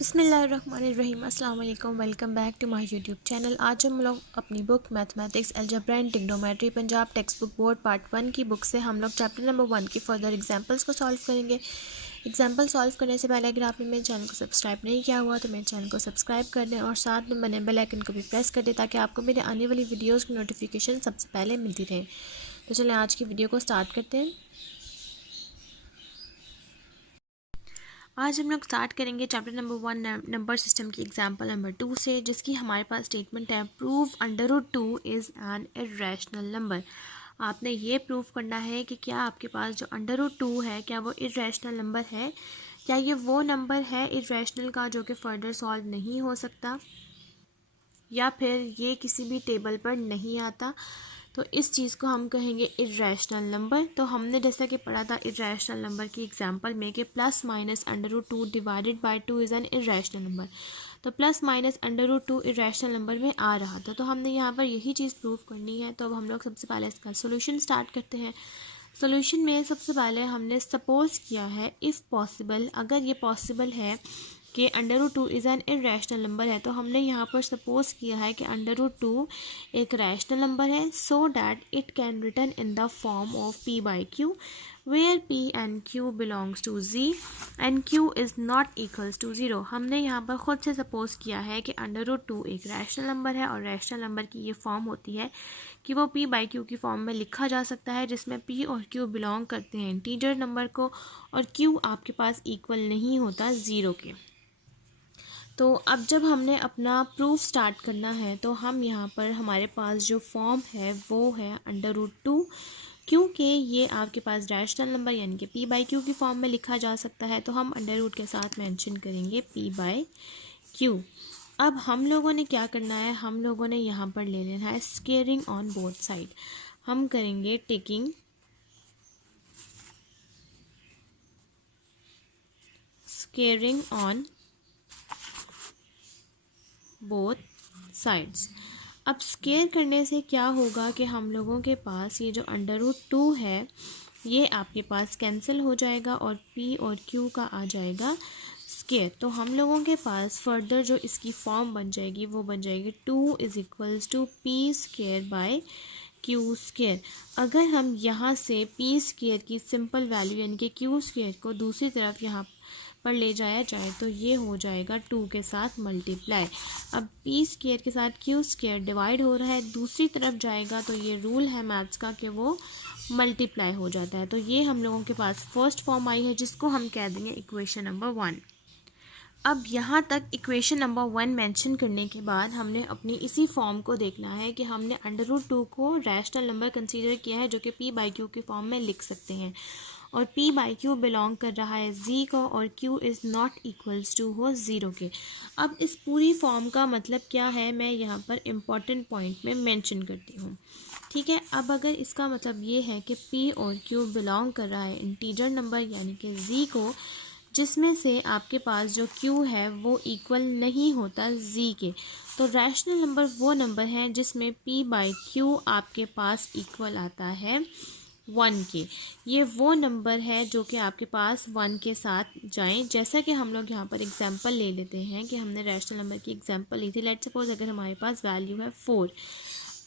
बिस्मिल्लाहिर्रहमानिर्रहीम अस्सलाम वालेकुम। Welcome back to my YouTube channel. आज हम लोग अपनी book mathematics algebra and trigonometry Punjab text book board part 1 की बुक से हम लोग चैप्टर नंबर 1 की फर्दर एग्जांपल्स को सॉल्व करेंगे। एग्जांपल सॉल्व करने से पहले अगर आपने मेरे चैनल को सब्सक्राइब नहीं किया हुआ तो मेरे चैनल को सब्सक्राइब कर दें और साथ में बने बेल आइकन को भी प्रेस कर दें ताकि आपको मेरे आने वाली वीडियोज़ की नोटिफिकेशन सबसे पहले मिलती रहे। तो चलें आज की वीडियो को स्टार्ट करते हैं। आज हम लोग स्टार्ट करेंगे चैप्टर नंबर 1 नंबर सिस्टम की एग्जांपल नंबर 2 से, जिसकी हमारे पास स्टेटमेंट है prove √2 is an irrational number. आपने ये प्रूव करना है कि क्या आपके पास जो √2 है क्या वो इर्रेशनल नंबर है, क्या ये वो नंबर है इर्रेशनल का जो कि फर्दर सॉल्व नहीं हो सकता या फिर ये किसी भी टेबल पर नहीं आता। तो इस चीज़ को हम कहेंगे इर्रेशनल नंबर। तो हमने जैसा कि पढ़ा था इर्रेशनल नंबर की एग्जांपल में कि plus minus √2 divided by 2 is an irrational number. तो प्लस माइनस √2 इर्रेशनल नंबर में आ रहा था, तो हमने यहाँ पर यही चीज़ प्रूव करनी है। तो अब हम लोग सबसे पहले इसका सोल्यूशन स्टार्ट करते हैं। सोल्यूशन में सबसे पहले हमने सपोज किया है इफ़ पॉसिबल, अगर ये पॉसिबल है कि √2 इज़ एन इर्रेशनल नंबर है, तो हमने यहाँ पर सपोज किया है कि √2 एक रैशनल नंबर है so that it can return in the form of p/q where p and q belongs to z and q is not equals to 0। हमने यहाँ पर ख़ुद से सपोज किया है कि √2 एक रैशनल नंबर है और रैशनल नंबर की ये फॉर्म होती है कि वो p/q की फॉर्म में लिखा जा सकता है, जिसमें p और q बिलोंग करते हैं इंटीजर नंबर को और q आपके पास इक्वल नहीं होता 0 के। तो अब जब हमने अपना प्रूफ स्टार्ट करना है तो हम यहाँ पर हमारे पास जो फॉर्म है वो है √2, क्योंकि ये आपके पास रैशनल नंबर यानी कि p/q की फॉर्म में लिखा जा सकता है, तो हम √ के साथ मेंशन करेंगे p/q। अब हम लोगों ने क्या करना है, हम लोगों ने यहाँ पर ले लेना है स्क्वेयरिंग ऑन बोथ साइड। हम करेंगे taking squaring on both sides. अब स्केयर करने से क्या होगा कि हम लोगों के पास ये जो √2 है ये आपके पास कैंसिल हो जाएगा और p और q का आ जाएगा स्केयर। तो हम लोगों के पास फर्दर जो इसकी फॉर्म बन जाएगी वो बन जाएगी 2 is equals to p² q²। अगर हम यहाँ से p² की सिंपल वैल्यू यानी कि q² को दूसरी तरफ यहाँ पर ले जाया जाए तो ये हो जाएगा 2 के साथ मल्टीप्लाई। अब p² के साथ q² डिवाइड हो रहा है, दूसरी तरफ जाएगा तो ये रूल है मैथ्स का कि वो मल्टीप्लाई हो जाता है। तो ये हम लोगों के पास फर्स्ट फॉर्म आई है जिसको हम कह देंगे इक्वेशन नंबर 1। अब यहाँ तक इक्वेशन नंबर 1 मेंशन करने के बाद हमने अपनी इसी फॉर्म को देखना है कि हमने √2 को रैशनल नंबर कंसीडर किया है जो कि p/q की फॉर्म में लिख सकते हैं और p/q बिलोंग कर रहा है z को और q is not equals to हो 0 के। अब इस पूरी फॉर्म का मतलब क्या है मैं यहाँ पर इम्पॉर्टेंट पॉइंट में मेंशन करती हूँ, ठीक है। अब अगर इसका मतलब ये है कि p और q बिलोंग कर रहा है इंटीजर नंबर यानी कि z को, जिसमें से आपके पास जो q है वो इक्वल नहीं होता z के, तो रैशनल नंबर वो नंबर है जिसमें p/q आपके पास इक्वल आता है 1 के। ये वो नंबर है जो कि आपके पास 1 के साथ जाएं। जैसा कि हम लोग यहाँ पर एग्जांपल ले लेते हैं कि हमने रैशनल नंबर की एग्जांपल ली थी। लेट्स सपोज अगर हमारे पास वैल्यू है 4।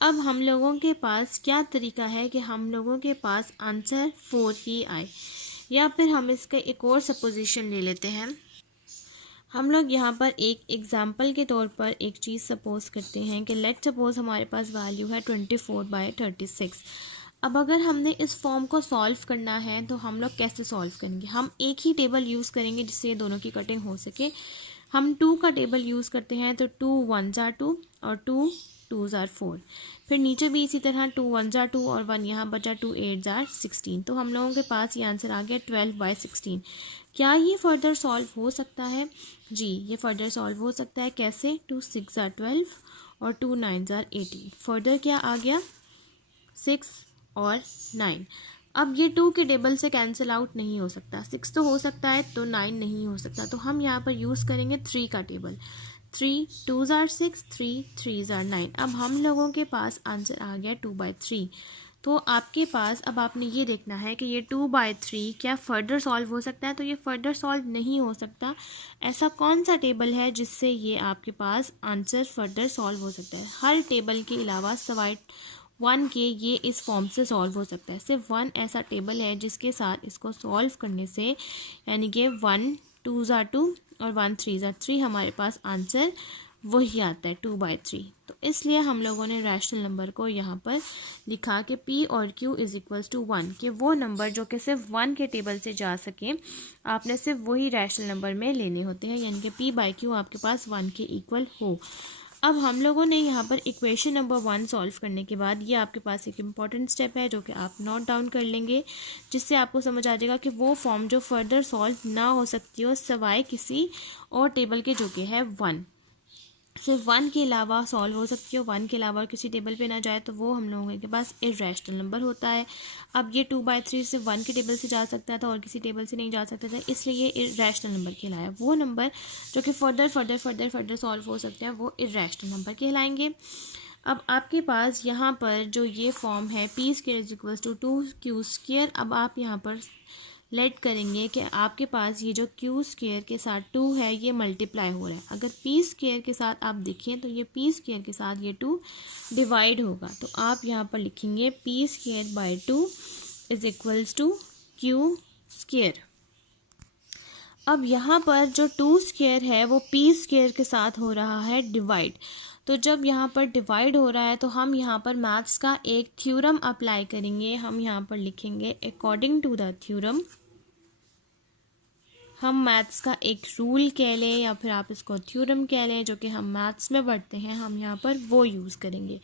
अब हम लोगों के पास क्या तरीका है कि हम लोगों के पास आंसर 4 ही आए, या फिर हम इसका एक और सपोजिशन ले लेते हैं। हम लोग यहाँ पर एक एग्जाम्पल के तौर पर एक चीज़ सपोज करते हैं कि लेट्स सपोज हमारे पास वैल्यू है 24/36। अब अगर हमने इस फॉर्म को सॉल्व करना है तो हम लोग कैसे सॉल्व करेंगे, हम एक ही टेबल यूज़ करेंगे जिससे ये दोनों की कटिंग हो सके। हम 2 का टेबल यूज़ करते हैं तो 2 1s are 2 और 2 2s are 4। फिर नीचे भी इसी तरह 2 1s are 2 और 1 यहाँ बचा 2 8s are 16। तो हम लोगों के पास ये आंसर आ गया 12/16। क्या ये फर्दर सॉल्व हो सकता है? जी ये फर्दर सॉल्व हो सकता है। कैसे? 2 6s are 12 और 2 9s are 18। फर्दर क्या आ गया 6 और 9। अब ये 2 के टेबल से कैंसिल आउट नहीं हो सकता, 6 तो हो सकता है तो 9 नहीं हो सकता, तो हम यहाँ पर यूज़ करेंगे 3 का table. 3 2s are 6 3 3s are 9। अब हम लोगों के पास आंसर आ गया 2/3। तो आपके पास अब आपने ये देखना है कि ये 2/3 क्या फ़र्दर सॉल्व हो सकता है। तो ये फ़र्दर सॉल्व नहीं हो सकता। ऐसा कौन सा टेबल है जिससे ये आपके पास आंसर फ़र्दर सॉल्व हो सकता है। हर टेबल के अलावा सवाए 1 के ये इस फॉर्म से सॉल्व हो सकता है। सिर्फ 1 ऐसा टेबल है जिसके साथ इसको सॉल्व करने से यानी कि 1 2 ज़ा 2 और 1 3 ज़ा 3 हमारे पास आंसर वही आता है 2/3। तो इसलिए हम लोगों ने रैशनल नंबर को यहाँ पर लिखा कि P और Q इज़ इक्वल्स टू 1, कि वो नंबर जो कि सिर्फ 1 के टेबल से जा सकें आपने सिर्फ वही रैशनल नंबर में लेने होते हैं, यानी कि P/Q आपके पास 1 के इक्वल हो। अब हम लोगों ने यहाँ पर इक्वेशन नंबर 1 सॉल्व करने के बाद ये आपके पास एक इम्पॉर्टेंट स्टेप है जो कि आप नोट डाउन कर लेंगे, जिससे आपको समझ आ जाएगा कि वो फॉर्म जो फर्दर सॉल्व ना हो सकती हो सवाए किसी और टेबल के जो कि है 1, सिर्फ 1 के अलावा सॉल्व हो सकती हो, 1 के अलावा और किसी टेबल पे ना जाए तो वो हम लोगों के पास इर्रेशनल नंबर होता है। अब ये 2/3 सिर्फ 1 के टेबल से जा सकता था और किसी टेबल से नहीं जा सकता था, इसलिए ये इर्रेशनल नंबर कहलाया। वो नंबर जो कि फर्दर सॉल्व हो सकते हैं वो इर्रेशनल नंबर कहलाएंगे। अब आपके पास यहाँ पर जो ये फॉर्म है P² is equals to 2Q²। अब आप यहाँ पर लेट करेंगे कि आपके पास ये जो Q² के साथ 2 है ये मल्टीप्लाई हो रहा है। अगर P² के साथ आप देखें तो ये P² के साथ ये 2 डिवाइड होगा, तो आप यहाँ पर लिखेंगे P²/2 is equals to Q²। अब यहाँ पर जो 2² है वो P² के साथ हो रहा है डिवाइड। तो जब यहाँ पर डिवाइड हो रहा है तो हम यहाँ पर मैथ्स का एक थ्योरम अप्लाई करेंगे। हम यहाँ पर लिखेंगे अकॉर्डिंग टू द थ्योरम। हम मैथ्स का एक रूल कह लें या फिर आप इसको थ्योरम कह लें जो कि हम मैथ्स में पढ़ते हैं, हम यहाँ पर वो यूज़ करेंगे,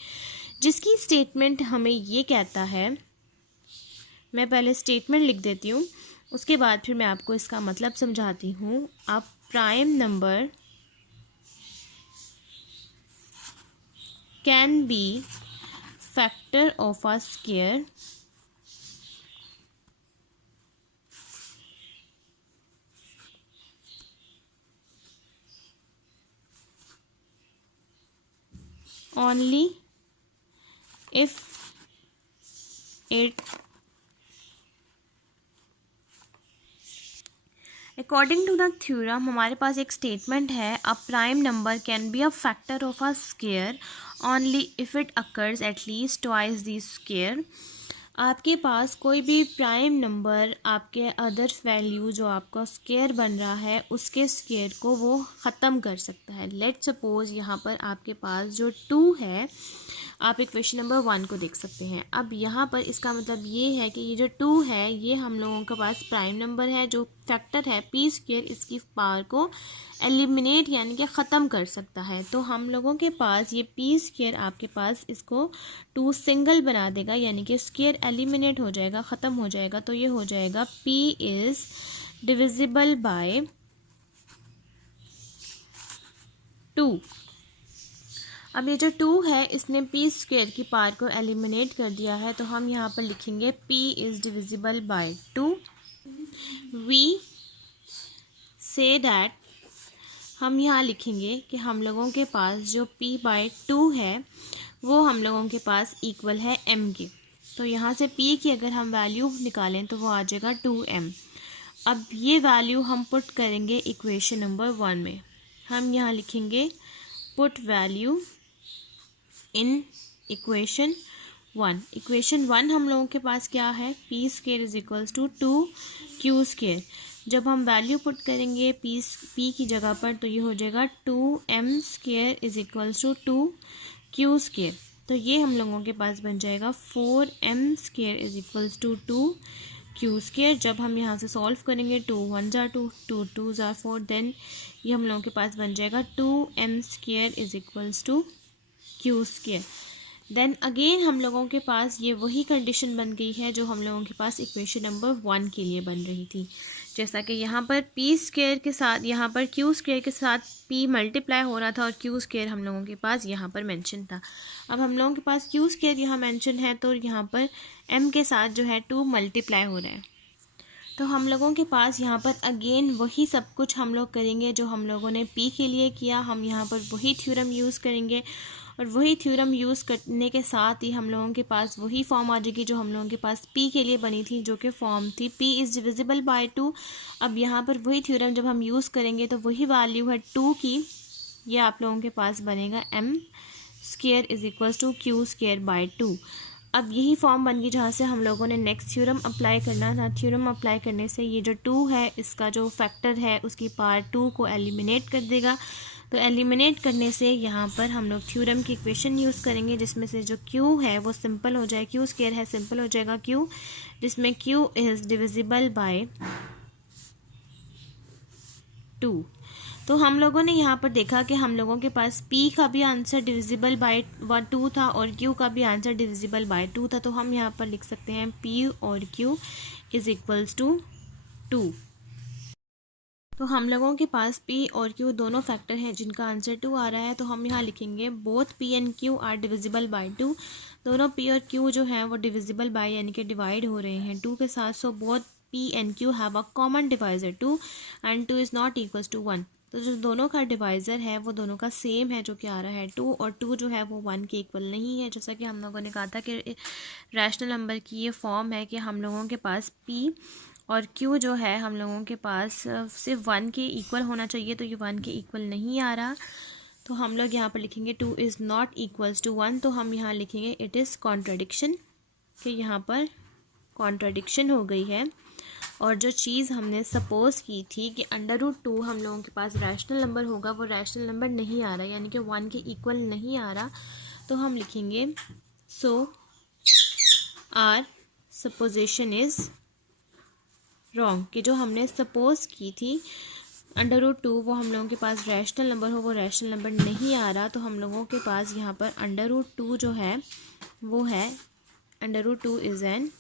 जिसकी स्टेटमेंट हमें ये कहता है। मैं पहले स्टेटमेंट लिख देती हूँ, उसके बाद फिर मैं आपको इसका मतलब समझाती हूँ। आप prime number can be factor of a square only if it according to the theorem हमारे पास एक स्टेटमेंट है, a prime number can be a factor of a square only if it occurs at least twice the square. आपके पास कोई भी prime number आपके other value जो आपका स्क्वायर बन रहा है उसके स्क्वायर को वो ख़त्म कर सकता है। लेट सपोज़ यहाँ पर आपके पास जो 2 है, आप इक्वेशन नंबर 1 को देख सकते हैं। अब यहाँ पर इसका मतलब ये है कि ये जो 2 है ये हम लोगों के पास प्राइम नंबर है जो फैक्टर है P² इसकी पावर को एलिमिनेट यानी कि ख़त्म कर सकता है। तो हम लोगों के पास ये P² आपके पास इसको 2 सिंगल बना देगा, यानी कि स्क्वायर एलिमिनेट हो जाएगा, ख़त्म हो जाएगा। तो ये हो जाएगा P इज़ डिविजिबल बाय 2। अब ये जो 2 है इसने P² की पावर को एलिमिनेट कर दिया है, तो हम यहाँ पर लिखेंगे P is divisible by 2। We say that हम यहाँ लिखेंगे कि हम लोगों के पास जो P/2 है वो हम लोगों के पास इक्वल है M के। तो यहाँ से P की अगर हम वैल्यू निकालें तो वो आ जाएगा 2M। अब ये वैल्यू हम पुट करेंगे इक्वेशन नंबर 1 में। हम यहाँ लिखेंगे put value in equation 1। Equation 1 हम लोगों के पास क्या है, P² is equals to 2Q²। जब हम वैल्यू पुट करेंगे P की जगह पर तो ये हो जाएगा 2M² is equals to 2Q²। तो ये हम लोगों के पास बन जाएगा 4M² is equals to 2Q²। जब हम यहाँ से सॉल्व करेंगे 2 1 ज़ा 2 2 2 ज़ा 4, देन ये हम लोगों के पास बन जाएगा 2M² is equals to Q²। Then again हम लोगों के पास ये वही कंडीशन बन गई है जो हम लोगों के पास इक्वेशन नंबर 1 के लिए बन रही थी। जैसा कि यहाँ पर P² के साथ यहाँ पर Q² के साथ P मल्टीप्लाई हो रहा था और Q² हम लोगों के पास यहाँ पर मेंशन था। अब हम लोगों के पास Q² यहाँ मेंशन है तो यहाँ पर M के साथ जो है 2 मल्टीप्लाई हो रहा है। तो हम लोगों के पास यहाँ पर अगेन वही सब कुछ हम लोग करेंगे जो हम लोगों ने P के लिए किया। हम यहाँ पर वही थ्योरम यूज़ करेंगे और वही थ्योरम यूज़ करने के साथ ही हम लोगों के पास वही फॉर्म आ जाएगी जो हम लोगों के पास P के लिए बनी थी, जो कि फॉर्म थी P इज़ डिविजिबल बाय 2। अब यहाँ पर वही थ्योरम जब हम यूज़ करेंगे तो वही वैल्यू है 2 की, ये आप लोगों के पास बनेगा m square is equals to q square by 2। अब यही फॉर्म बन गई जहाँ से हम लोगों ने नेक्स्ट थ्योरम अप्लाई करना था। थ्योरम अप्लाई करने से ये जो 2 है इसका जो फैक्टर है उसकी पावर 2 को एलिमिनेट कर देगा। तो एलिमिनेट करने से यहाँ पर हम लोग थ्योरम की इक्वेशन यूज़ करेंगे जिसमें से जो q है वो सिंपल हो जाए, q स्क्वायर है सिंपल हो जाएगा q, जिसमें q इज़ डिविजिबल बाय 2। तो हम लोगों ने यहाँ पर देखा कि हम लोगों के पास P का भी आंसर डिविजिबल बाय 2 था और Q का भी आंसर डिविजिबल बाय 2 था। तो हम यहाँ पर लिख सकते हैं P और Q इज़ इक्वल्स टू 2। तो हम लोगों के पास P और Q दोनों फैक्टर हैं जिनका आंसर 2 आ रहा है। तो हम यहाँ लिखेंगे both P and Q are divisible by 2। दोनों P और Q जो हैं वो डिविजिबल बाय यानी कि डिवाइड हो रहे हैं 2 के साथ। So both P and Q have a common divisor 2 and 2 is not equals to 1। तो जो दोनों का डिवाइज़र है वो दोनों का सेम है जो कि आ रहा है 2, और 2 जो है वो 1 के इक्वल नहीं है। जैसा कि हम लोगों ने कहा था कि रैशनल नंबर की ये फॉर्म है कि हम लोगों के पास P और Q जो है हम लोगों के पास सिर्फ 1 के इक्वल होना चाहिए, तो ये 1 के इक्वल नहीं आ रहा। तो हम लोग यहाँ पर लिखेंगे 2 इज़ नॉट इक्वल्स टू 1। तो हम यहाँ लिखेंगे इट इज़ कॉन्ट्रडिक्शन, कि यहाँ पर कॉन्ट्रडिक्शन हो गई है। और जो चीज़ हमने सपोज़ की थी कि √2 हम लोगों के पास रैशनल नंबर होगा वो रैशनल नंबर नहीं आ रहा, यानी कि 1 के इक्वल नहीं आ रहा। तो हम लिखेंगे सो आर सपोजिशन इज़ रॉन्ग, कि जो हमने सपोज़ की थी √2 वो हम लोगों के पास रैशनल नंबर हो वो रैशनल नंबर नहीं आ रहा। तो हम लोगों के पास यहाँ पर √2 जो है वो है √2 इज़ एन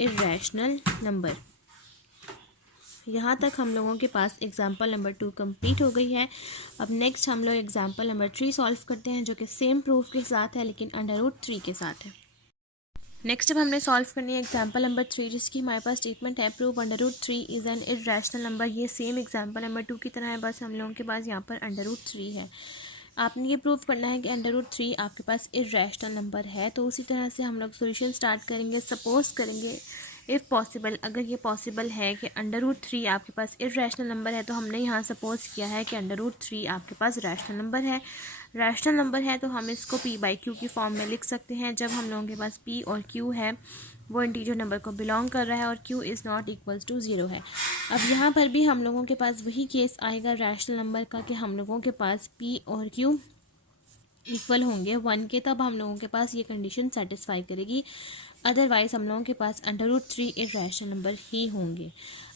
इर्रेशनल नंबर। यहाँ तक हम लोगों के पास एग्जाम्पल नंबर 2 कंप्लीट हो गई है। अब नेक्स्ट हम लोग एग्जाम्पल नंबर 3 सॉल्व करते हैं जो कि सेम प्रूफ के साथ है लेकिन √3 के साथ है। नेक्स्ट अब हमने सॉल्व करनी है एग्जाम्पल नंबर 3 जिसकी हमारे पास स्टेटमेंट है prove √3 is an irrational number. ये सेम एग्जाम्पल नंबर 2 की तरह है, बस हम लोगों के पास यहाँ पर √3 है। आपने ये प्रूव करना है कि √3 आपके पास इर्रेशनल नंबर है। तो उसी तरह से हम लोग सोल्यूशन स्टार्ट करेंगे। सपोज करेंगे इफ़ पॉसिबल, अगर ये पॉसिबल है कि √3 आपके पास इर्रेशनल नंबर है, तो हमने यहाँ सपोज किया है कि √3 आपके पास रैशनल नंबर है। रैशनल नंबर है तो हम इसको P/Q की फॉर्म में लिख सकते हैं। जब हम लोगों के पास P और Q है वो इंटीजर नंबर को बिलोंग कर रहा है और Q is not equals to 0 है। अब यहाँ पर भी हम लोगों के पास वही केस आएगा रैशनल नंबर का कि हम लोगों के पास P और Q इक्वल होंगे 1 के, तब हम लोगों के पास ये कंडीशन सेटिस्फाई करेगी। अदरवाइज़ हम लोगों के पास √3 इर्रेशनल नंबर ही होंगे।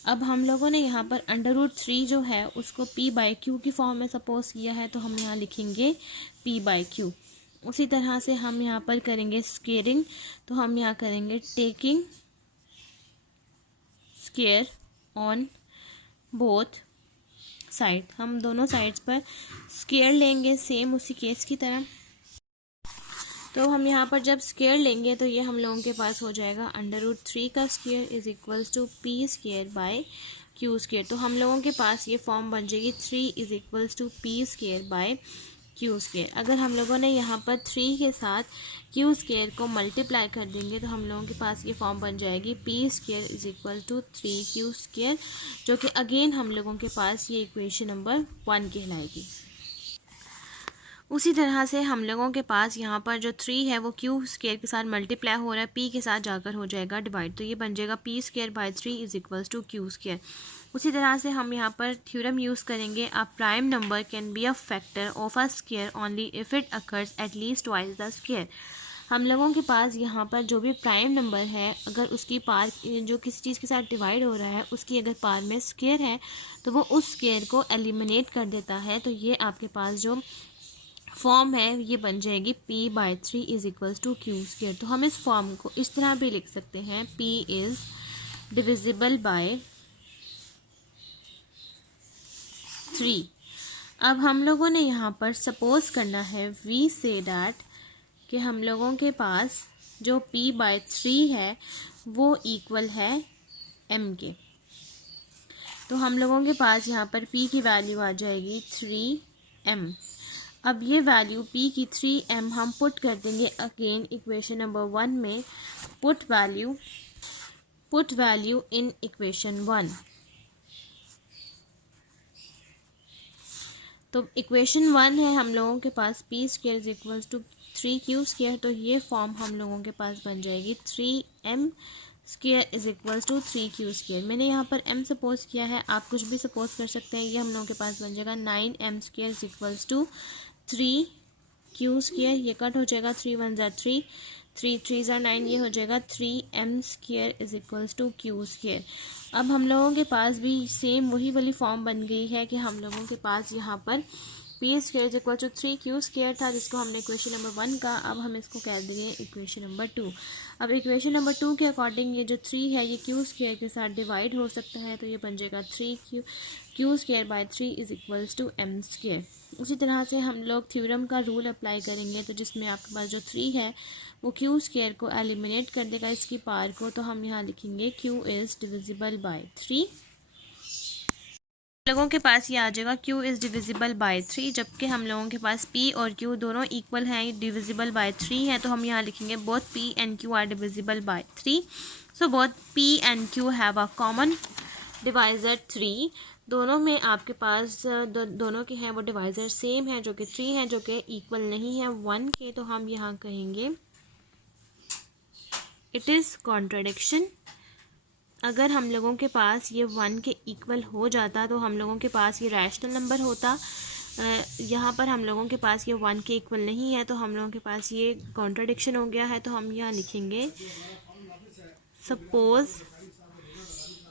अब हम लोगों ने यहाँ पर √3 जो है उसको P/Q की फॉर्म में सपोज किया है, तो हम यहाँ लिखेंगे P/Q। उसी तरह से हम यहाँ पर करेंगे स्क्वेयरिंग, तो हम यहाँ करेंगे taking square on both side. हम दोनों साइड्स पर स्क्वेयर लेंगे सेम उसी केस की तरह। तो हम यहाँ पर जब स्क्वेयर लेंगे तो ये हम लोगों के पास हो जाएगा √3 का square is equals to P square by Q square. तो हम लोगों के पास ये फॉर्म बन जाएगी 3 is equals to P square by Q square. अगर हम लोगों ने यहाँ पर 3 के साथ Q स्क्वेयर को मल्टीप्लाई कर देंगे तो हम लोगों के पास ये फॉर्म बन जाएगी P square is equal to 3Q square, जो कि अगेन हम लोगों के पास ये इक्वेशन नंबर 1 कहलाएगी। उसी तरह से हम लोगों के पास यहाँ पर जो 3 है वो Q स्क्वेयर के साथ मल्टीप्लाई हो रहा है, P के साथ जाकर हो जाएगा डिवाइड, तो ये बन जाएगा P square by 3 is equals to Q square. उसी तरह से हम यहाँ पर थ्योरम यूज़ करेंगे a prime number can be a factor of a square only if it occurs at least twice the square. हम लोगों के पास यहाँ पर जो भी प्राइम नंबर है अगर उसकी पार जो किसी चीज़ के साथ डिवाइड हो रहा है उसकी अगर पार में स्क्वेयर है तो वो उस स्क्वेयर को एलिमिनेट कर देता है। तो ये आपके पास जो फॉर्म है ये बन जाएगी P/3 is equals to Q square. तो हम इस फॉर्म को इस तरह भी लिख सकते हैं P इज़ डिविजिबल बाय 3। अब हम लोगों ने यहाँ पर सपोज करना है वी से डैट कि हम लोगों के पास जो P/3 है वो इक्वल है M के। तो हम लोगों के पास यहाँ पर P की वैल्यू आ जाएगी 3M। अब ये वैल्यू p की 3m हम पुट कर देंगे अगेन इक्वेशन नंबर 1 में। Put value in equation 1। तो इक्वेशन 1 है हम लोगों के पास p square is equals to 3q square, तो ये फॉर्म हम लोगों के पास बन जाएगी 3m square is equals to 3q square. मैंने यहाँ पर m सपोज किया है, आप कुछ भी सपोज कर सकते हैं। ये हम लोगों के पास बन जाएगा 9m square is equals to 3q square. ये कट हो जाएगा, 3 1 ज़ा 3, 3 3 ज़ा 9, ये हो जाएगा 3m square is equals to q square. अब हम लोगों के पास भी सेम वही वाली फॉर्म बन गई है कि हम लोगों के पास यहाँ पर p square is equal to 3q square था, जिसको हमने इक्वेशन नंबर 1 का, अब हम इसको कह देंगे इक्वेशन नंबर 2। अब इक्वेशन नंबर 2 के अकॉर्डिंग ये जो 3 है ये q स्क्वायर के साथ डिवाइड हो सकता है, तो ये बन जाएगा 3q square by 3 is equals to m square. उसी तरह से हम लोग थ्योरम का रूल अप्लाई करेंगे, तो जिसमें आपके पास जो 3 है वो q स्क्वायर को एलिमिनेट कर देगा, इसकी पावर को, तो हम यहाँ लिखेंगे q इज़ डिविजिबल बाय 3। लोगों के पास ये आ जाएगा q इज़ डिविजिबल बाय 3, जबकि हम लोगों के पास p और q दोनों इक्वल हैं, डिविजिबल बाय 3 है, तो हम यहाँ लिखेंगे both p and q are divisible by 3। So both p and q have a common divisor 3। दोनों में आपके पास दोनों के हैं वो डिवाइज़र सेम है, जो कि 3 है, जो कि इक्वल नहीं है 1 के, तो हम यहाँ कहेंगे इट इज़ कॉन्ट्रडिक्शन। अगर हम लोगों के पास ये 1 के इक्वल हो जाता तो हम लोगों के पास ये रैशनल नंबर होता। यहाँ पर हम लोगों के पास ये 1 के इक्वल नहीं है, तो हम लोगों के पास ये कॉन्ट्रडिक्शन हो गया है, तो हम यहाँ लिखेंगे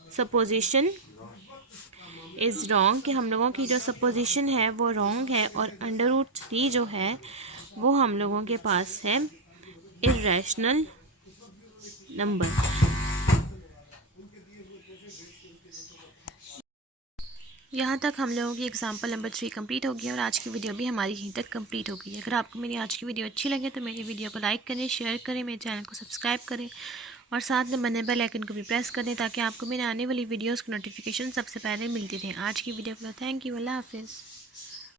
सपोजिशन इज़ रॉन्ग, कि हम लोगों की जो सपोजिशन है वो रॉन्ग है, और √3 जो है वो हम लोगों के पास है इर्रेशनल नंबर। यहाँ तक हम लोगों की एग्जाम्पल नंबर 3 कंप्लीट हो गई और आज की वीडियो भी हमारी यहीं तक कंप्लीट हो गई है। अगर आपको मेरी आज की वीडियो अच्छी लगे तो मेरी वीडियो को लाइक करें, शेयर करें, मेरे चैनल को सब्सक्राइब करें और साथ में बने बेल आइकन को भी प्रेस करें, ताकि आपको मेरे आने वाली वीडियोज़ की नोटिफिकेशन सबसे पहले मिलती रहे। आज की वीडियो के लिए थैंक यू, अल्लाह हाफिज़।